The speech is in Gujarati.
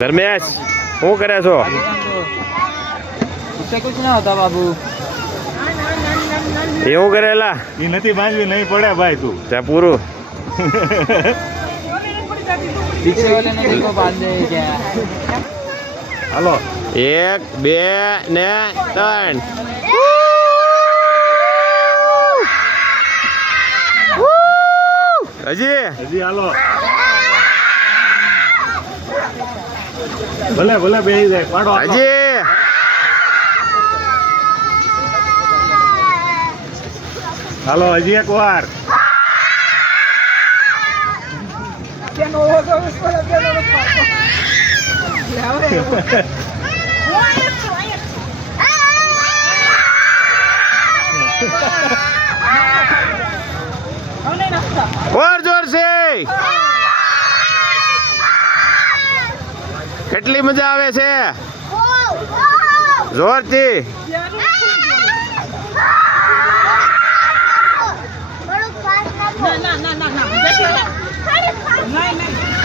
ધર્મેશ શું કરે છો? कुछ ना होता बाबू એવું કરેલા એ નથી બાંધવી નહીં પડે ભાઈ તું ત્યાં પૂરું पीछे वाले ने देखो बांध दे क्या હાલો 1 2 ને 3 હજી હજી હાલો ભલે ભલે બેસી જાય પાડો હાલો. હજી હાલો હજી એક વાર ઓર જોર છે કેટલી મજા આવે છે જોરથી ના